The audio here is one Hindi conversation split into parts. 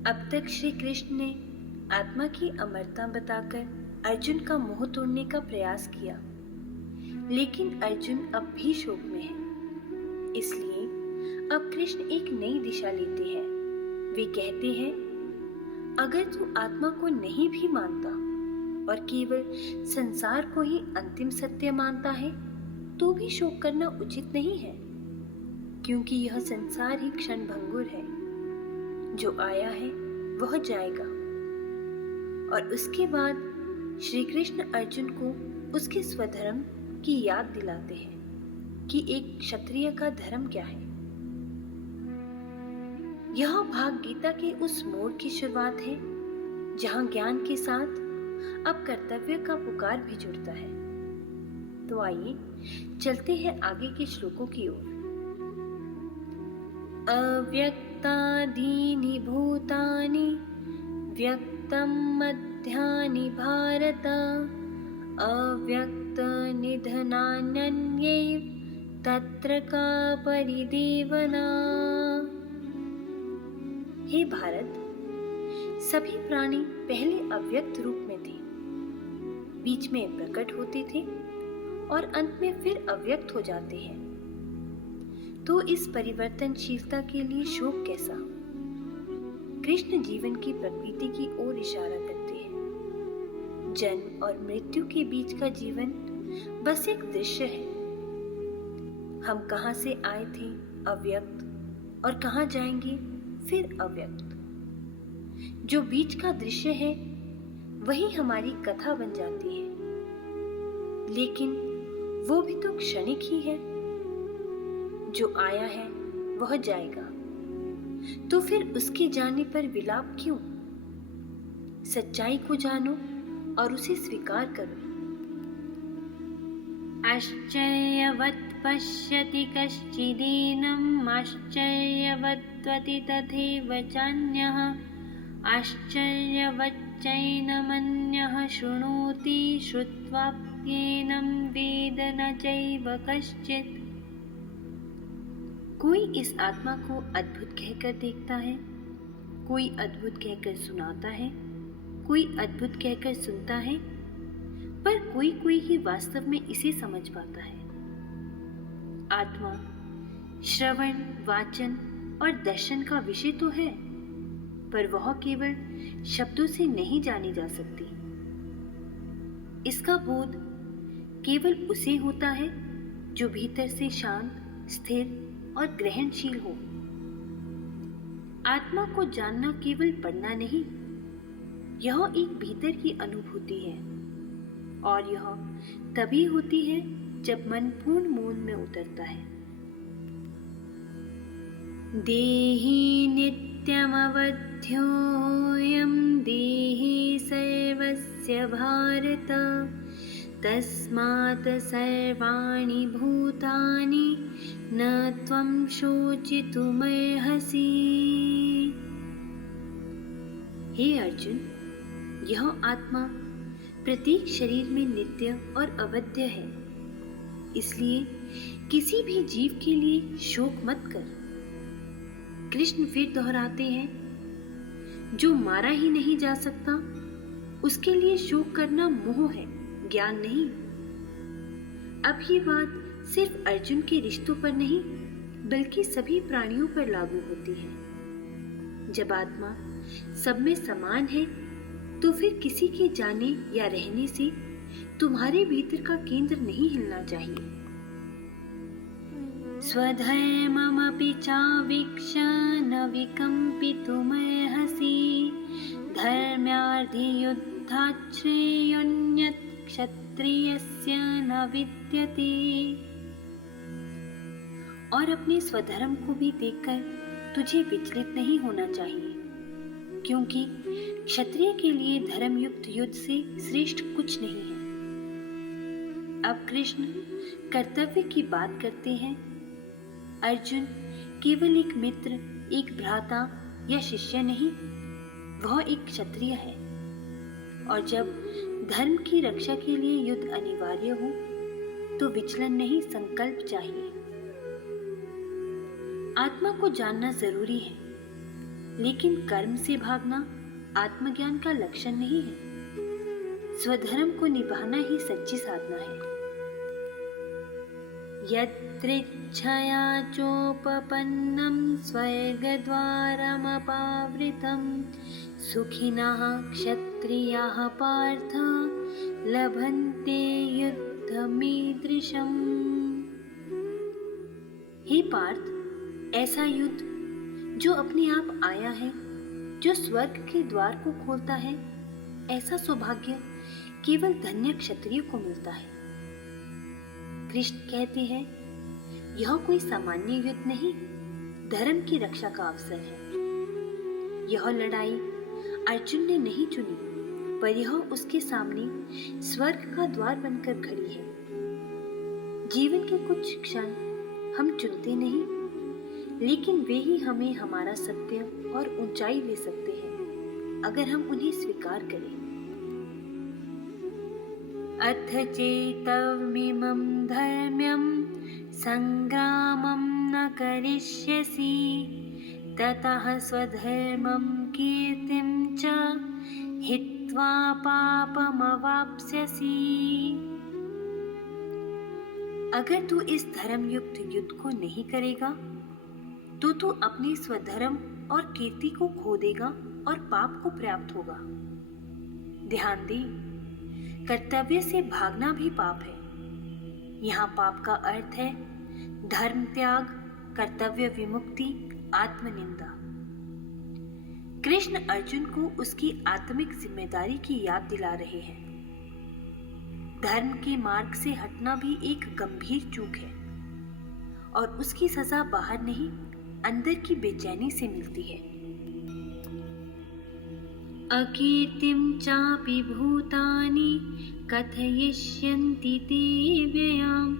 अब तक श्री कृष्ण ने आत्मा की अमरता बताकर अर्जुन का मोह तोड़ने का प्रयास किया, लेकिन अर्जुन अब भी शोक में है। इसलिए अब कृष्ण एक नई दिशा लेते हैं। वे कहते हैं, अगर तू आत्मा को नहीं भी मानता और केवल संसार को ही अंतिम सत्य मानता है, तो भी शोक करना उचित नहीं है, क्योंकि यह संसार ही क्षणभंगुर है। जो आया है वह जाएगा। और उसके बाद श्री कृष्ण अर्जुन को उसके स्वधर्म की याद दिलाते हैं कि एक क्षत्रिय का धर्म क्या है। यह भाग गीता के उस मोड़ की शुरुआत है जहां ज्ञान के साथ अब कर्तव्य का पुकार भी जुड़ता है। तो आइए चलते हैं आगे के श्लोकों की ओर। अव्यक्तादीनि भूतानि व्यक्तं मध्यानि भारत अव्यक्त निधनान्यैव तत्र का परिदेवना। हे भारत, सभी प्राणी पहले अव्यक्त रूप में थे, बीच में प्रकट होते थे और अंत में फिर अव्यक्त हो जाते हैं। तो इस परिवर्तनशीलता के लिए शोक कैसा? कृष्ण जीवन की प्रकृति की ओर इशारा करते हैं। जन्म और मृत्यु के बीच का जीवन बस एक दृश्य है। हम कहां से आए थे अव्यक्त, और कहां जाएंगे फिर अव्यक्त। जो बीच का दृश्य है वही हमारी कथा बन जाती है, लेकिन वो भी तो क्षणिक ही है। जो आया है वह जाएगा, तो फिर उसके जाने पर विलाप क्यों? सच्चाई को जानो और उसे स्वीकार करो। आश्चर्यवत् पश्यति कश्चिदेनम् आश्चर्यवत्वति तथैव चान्यः आश्चर्यवच्चैनमन्यः शृणोति श्रुत्वाप्येनं वेद न चैव कश्चित्। कोई इस आत्मा को अद्भुत कहकर देखता है, कोई अद्भुत कहकर सुनाता है, कोई अद्भुत कहकर सुनता है, पर कोई कोई ही वास्तव में इसे समझ पाता है। आत्मा श्रवण, वाचन और दर्शन का विषय तो है, पर वह केवल शब्दों से नहीं जानी जा सकती। इसका बोध केवल उसे होता है जो भीतर से शांत, स्थिर और ग्रहणशील हो। आत्मा को जानना केवल पढ़ना नहीं, यह एक भीतर की अनुभूति है, और यह तभी होती है जब मन पूर्ण मौन में उतरता है। देहि नित्यमवध्योऽयं देहि सर्वस्य भारत तस्मात् सर्वाणि भूतानि न त्वं शोचितुमर्हसि। हे अर्जुन, यह आत्मा प्रत्येक शरीर में नित्य और अवध्य है, इसलिए किसी भी जीव के लिए शोक मत कर। कृष्ण फिर दोहराते हैं, जो मारा ही नहीं जा सकता उसके लिए शोक करना मोह है, ज्ञान नहीं। अब ये बात सिर्फ अर्जुन के रिश्तों पर नहीं, बल्कि सभी प्राणियों पर लागू होती है। जब आत्मा सब में समान है, तो फिर किसी के जाने या रहने से तुम्हारे भीतर का केंद्र नहीं हिलना चाहिए। स्वधर्ममपि चावीक्ष्य न विकम्पितुमर्हसि धर्म्यार्थे युद्धात् श्रेयोऽन्यत् क्षत्रियस्य न विद्यते। और अपने स्वधर्म को भी देखकर तुझे विचलित नहीं होना चाहिए, क्योंकि क्षत्रिय के लिए धर्मयुक्त युद्ध से श्रेष्ठ कुछ नहीं है। अब कृष्ण कर्तव्य की बात करते हैं। अर्जुन केवल एक मित्र, एक भ्राता या शिष्य नहीं, वह एक क्षत्रिय है। और जब धर्म की रक्षा के लिए युद्ध अनिवार्य हो, तो विचलन नहीं, संकल्प चाहिए। आत्मा को जानना जरूरी है, लेकिन कर्म से भागना आत्मज्ञान का लक्षण नहीं है। स्वधर्म को निभाना ही सच्ची साधना है। यत्रेच्छया चोपपन्नं स्वर्गद्वारमपावृतं सुखिनः क्षत्रियाः पार्थ लभन्ते युद्धमीदृशम्। हे पार्थ, ऐसा युद्ध जो अपने आप आया है, जो स्वर्ग के द्वार को खोलता है, ऐसा सौभाग्य केवल धन्य क्षत्रिय को मिलता है। कृष्ण कहते हैं, यह कोई सामान्य युद्ध नहीं, धर्म की रक्षा का अवसर है। यह लड़ाई अर्जुन ने नहीं चुनी, पर यह उसके सामने स्वर्ग का द्वार बनकर खड़ी है। जीवन के कुछ क्षण हम चुनते नहीं, लेकिन वे ही हमें हमारा सत्य और ऊंचाई दे सकते हैं, अगर हम उन्हें स्वीकार करें। अथ चेतव्यमिमं धर्म्यं संग्रामं न करिष्यसि ततः स्वधर्मं कीर्तिं च हित्वा पापमवाप्स्यसि। अगर तू इस धर्मयुक्त युद्ध को नहीं करेगा तो तू अपने स्वधर्म और कीर्ति को खो देगा और पाप को प्राप्त होगा। ध्यान दे, कर्तव्य से भागना भी पाप है। यहाँ पाप का अर्थ है धर्म त्याग, कर्तव्य विमुक्ति, आत्मनिंदा। कृष्ण अर्जुन को उसकी आत्मिक जिम्मेदारी की याद दिला रहे हैं। धर्म के मार्ग से हटना भी एक गंभीर चूक है और उसकी सजा बाहर नहीं, अंदर की बेचैनी से मिलती है। अकीर्तिं चापि भूतानि कथयिष्यन्ति ते व्ययां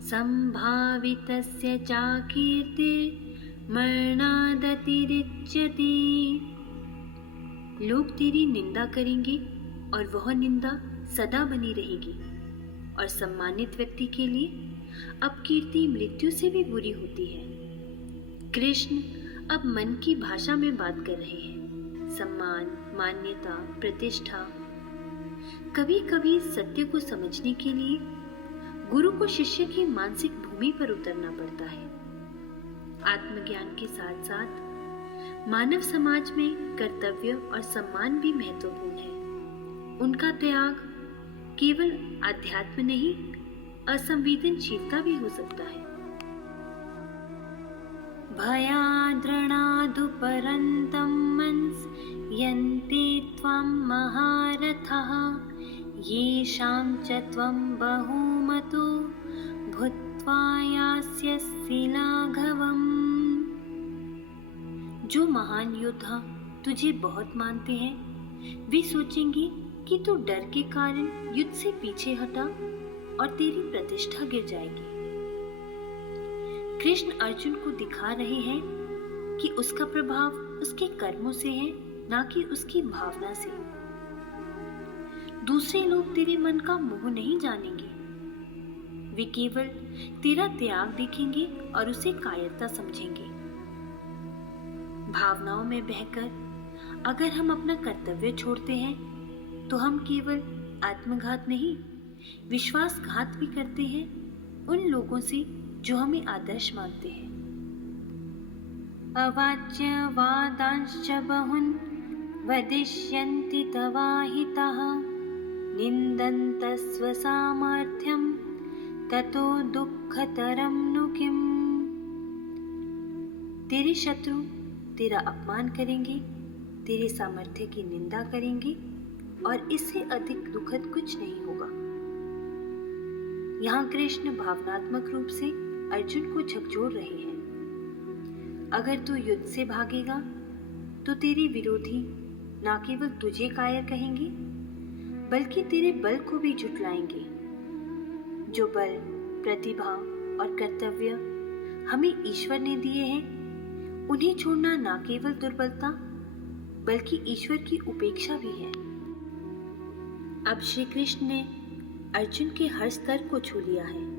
संभावितस्य चाकीर्तिर्मरणादतिरिच्यते। लोग तेरी निंदा करेंगे और वह निंदा सदा बनी रहेगी, और सम्मानित व्यक्ति के लिए अपकीर्ति मृत्यु से भी बुरी होती है। कृष्ण अब मन की भाषा में बात कर रहे हैं। सम्मान, मान्यता, प्रतिष्ठा। कभी कभी सत्य को समझने के लिए गुरु को शिष्य की मानसिक भूमि पर उतरना पड़ता है। आत्मज्ञान के साथ साथ मानव समाज में कर्तव्य और सम्मान भी महत्वपूर्ण है। उनका त्याग केवल आध्यात्म नहीं, असंवेदनशीलता भी हो सकता है। भयाद्रणादुपरन्तं मंस्यन्ते त्वं महारथः येषां च त्वं बहुमतो भूत्वा यास्यसि लाघवम्। जो महान योद्धा तुझे बहुत मानते हैं, वे सोचेंगे कि तू डर के कारण युद्ध से पीछे हटा और तेरी प्रतिष्ठा गिर जाएगी। कृष्ण अर्जुन को दिखा रहे हैं कि उसका प्रभाव उसके कर्मों से है, ना कि उसकी भावना से। दूसरे लोग तेरे मन का मोह नहीं जानेंगे, वे केवल तेरा त्याग देखेंगे और उसे कायरता समझेंगे। भावनाओं में बहकर अगर हम अपना कर्तव्य छोड़ते हैं तो हम केवल आत्मघात नहीं, विश्वासघात भी करते हैं उन लोगों से जो हमें आदर्श मानते हैं। अवाच्य वादांश्च बहुन वदिष्यन्ति तवाहिताः निन्दन्तस्व सामर्थ्यं ततो दुःखतरं नु किम्। तेरे शत्रु तेरा अपमान करेंगे, तेरे सामर्थ्य की निंदा करेंगे, और इससे अधिक दुखद कुछ नहीं होगा। यहाँ कृष्ण भावनात्मक रूप से अर्जुन को झकझोर रहे हैं। अगर तू युद्ध से भागेगा तो तेरे विरोधी न केवल तुझे कायर कहेंगे, बल्कि तेरे बल को भी झुठलाएंगे। जो बल, प्रतिभा और कर्तव्य हमें ईश्वर ने दिए हैं, उन्हें छोड़ना न केवल दुर्बलता बल्कि ईश्वर की उपेक्षा भी है। अब श्री कृष्ण ने अर्जुन के हर स्तर को छू लिया है।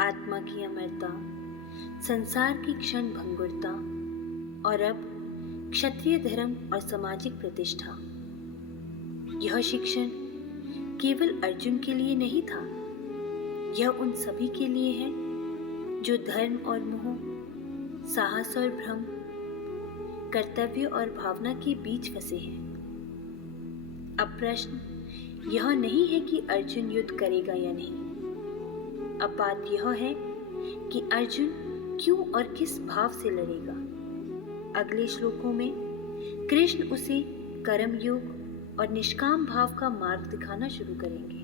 आत्मा की अमरता, संसार की क्षण भंगुरता, और अब क्षत्रिय धर्म और सामाजिक प्रतिष्ठा। यह शिक्षण केवल अर्जुन के लिए नहीं था, यह उन सभी के लिए है जो धर्म और मोह, साहस और भ्रम, कर्तव्य और भावना के बीच फंसे हैं। अब प्रश्न यह नहीं है कि अर्जुन युद्ध करेगा या नहीं। अब बात यह है कि अर्जुन क्यों और किस भाव से लड़ेगा। अगले श्लोकों में कृष्ण उसे कर्म योग और निष्काम भाव का मार्ग दिखाना शुरू करेंगे।